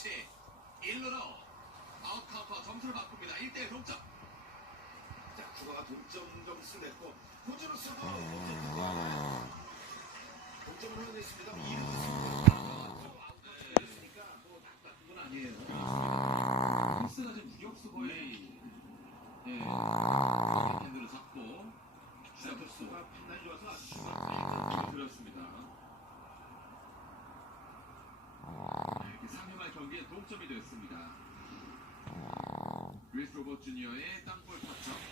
캐치 1루로 아웃 카운터 점수를 바꿉니다. 1대1 동점. 자, 구가가 동점 점수 냈고 호주로서도 동점을 얻어냈습니다. 2루 됐으니까 뭐 나쁜 건 아니에요. 힐스가 지금 유격수 거의 핸들을 잡고 주자투수가 판단이 좋아서 아주 중간까지 들었습니다. 이렇게 3회말 경기에 동점이 됐습니다. 루이스 로버트 주니어의 땅볼 타점.